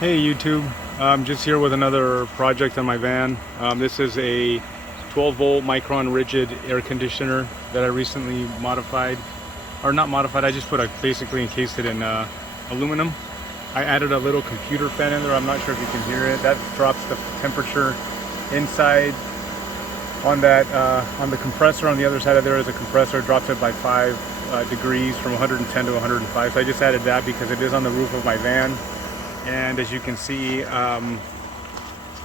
Hey YouTube, I'm just here with another project on my van. This is a 12 volt Micron rigid air conditioner that I recently modified, or not modified, I just basically encased it in aluminum. I added a little computer fan in there. I'm not sure if you can hear it. That drops the temperature inside on the compressor. On the other side of there is a compressor, drops it by 5 degrees from 110 to 105. So I just added that because it is on the roof of my van. And as you can see,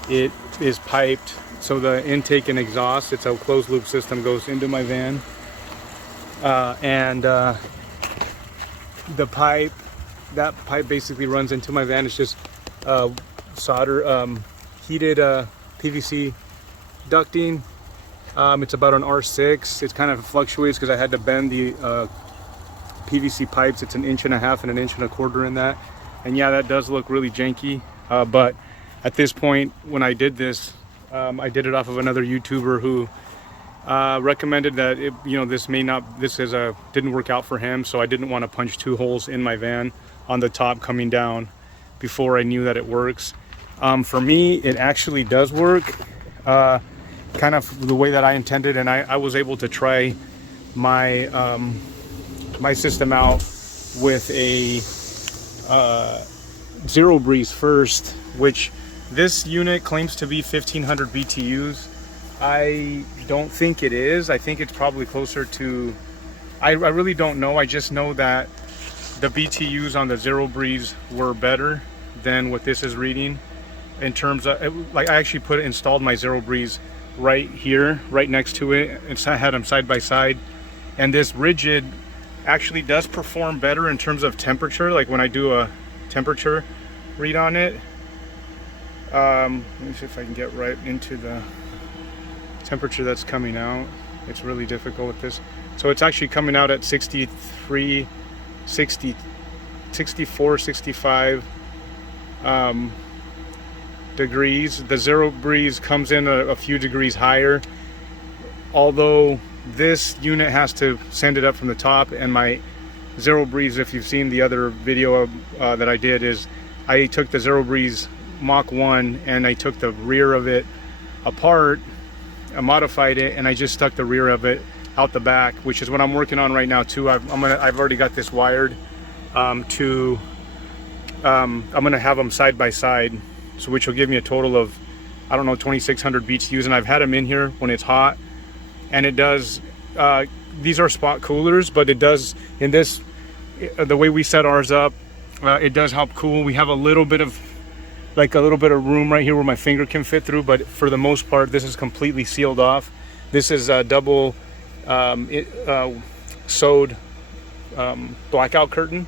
it is piped, so the intake and exhaust, it's a closed loop system, goes into my van, and the pipe, that pipe basically runs into my van. It's just heated PVC ducting. It's about an R6. It kind of fluctuates because I had to bend the PVC pipes. It's 1.5 inches and 1.25 inches in that. And yeah, that does look really janky, but at this point when I did this, I did it off of another YouTuber who recommended that this didn't work out for him, so I didn't want to punch 2 holes in my van on the top coming down before I knew that it works. For me, it actually does work, kind of the way that I intended, and I was able to try my my system out with a ZeroBreeze first, which this unit claims to be 1500 BTUs. I don't think it is. I think it's probably closer to, I really don't know. I just know that the BTUs on the ZeroBreeze were better than what this is reading in terms of, like, I actually installed my ZeroBreeze right here, right next to it, and I had them side by side, and this rigid actually does perform better in terms of temperature. Like when I do a temperature read on it, let me see if I can get right into the temperature that's coming out. It's really difficult with this. So it's actually coming out at 63, 60, 64, 65 degrees. The ZeroBreeze comes in a few degrees higher, although this unit has to send it up from the top, and my ZeroBreeze, if you've seen the other video that I did, is I took the ZeroBreeze Mach1 and I took the rear of it apart, I modified it, and I just stuck the rear of it out the back, which is what I'm working on right now too. I've already got this wired I'm gonna have them side by side, so which will give me a total of, I don't know, 2600 BTUs, and I've had them in here when it's hot. And it does, these are spot coolers, but it does, in this, the way we set ours up, it does help cool. We have a little bit of room right here where my finger can fit through, but for the most part, this is completely sealed off. This is a double sewed blackout curtain.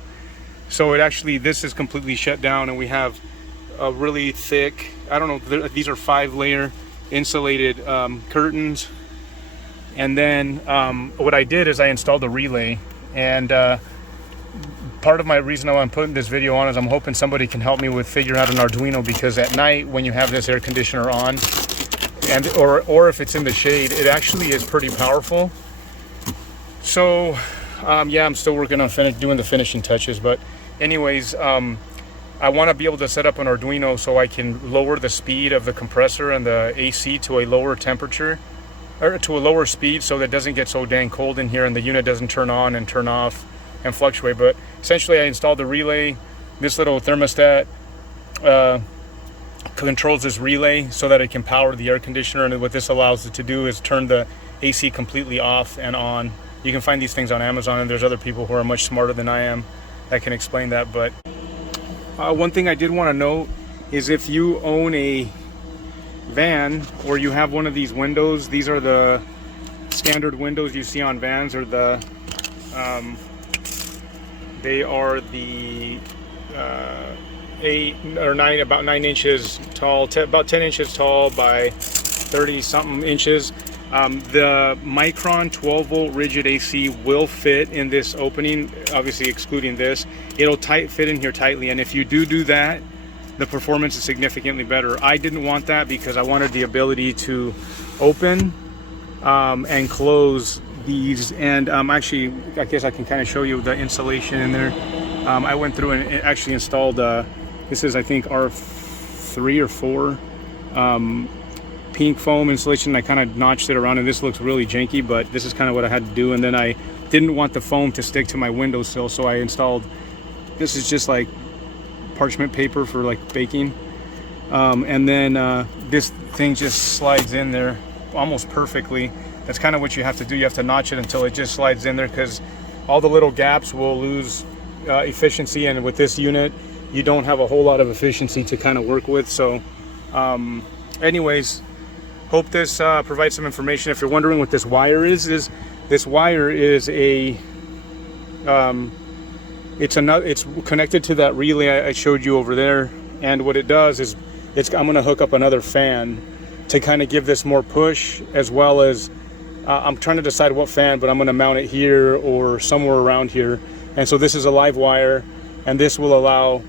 So it actually, this is completely shut down, and we have a really thick, I don't know, these are 5-layer insulated curtains. And then what I did is I installed a relay, and part of my reason I'm putting this video on is I'm hoping somebody can help me with figure out an Arduino, because at night when you have this air conditioner on, and or if it's in the shade, it actually is pretty powerful. So yeah, I'm still working on doing the finishing touches, but anyways, I want to be able to set up an Arduino so I can lower the speed of the compressor and the AC to a lower temperature, or to a lower speed, so that it doesn't get so dang cold in here and the unit doesn't turn on and turn off and fluctuate. But essentially I installed the relay. This little thermostat controls this relay so that it can power the air conditioner, and what this allows it to do is turn the AC completely off and on. You can find these things on Amazon, and there's other people who are much smarter than I am that can explain that. But one thing I did want to note is, if you own a van or you have one of these windows, these are the standard windows you see on vans, or the they are the 8 or 9, about 9 inches tall, about 10 inches tall by 30 something inches. The Micron 12 volt rigid AC will fit in this opening, obviously excluding this. It'll fit in here tightly, and if you do that, the performance is significantly better. I didn't want that because I wanted the ability to open and close these, and actually I guess I can kind of show you the insulation in there. I went through and actually installed This is, I think, R3 or 4 pink foam insulation. I kind of notched it around, and this looks really janky, but this is kind of what I had to do. And then I didn't want the foam to stick to my windowsill, so I installed, this is just like parchment paper for like baking. And then this thing just slides in there almost perfectly. That's kind of what you have to do. You have to notch it until it just slides in there, because all the little gaps will lose efficiency, and with this unit you don't have a whole lot of efficiency to kind of work with. So anyways, hope this provides some information. If you're wondering what this wire is this wire is a it's connected to that relay I showed you over there, and what it does is I'm going to hook up another fan to kind of give this more push, as well as I'm trying to decide what fan, but I'm going to mount it here or somewhere around here. And so this is a live wire, and this will allow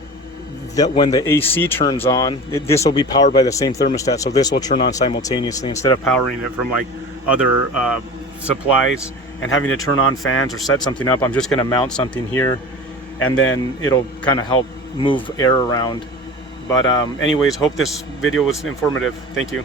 that when the AC turns on, this will be powered by the same thermostat, so this will turn on simultaneously instead of powering it from like other supplies and having to turn on fans or set something up. I'm just going to mount something here, and then it'll kind of help move air around. But anyways, hope this video was informative. Thank you.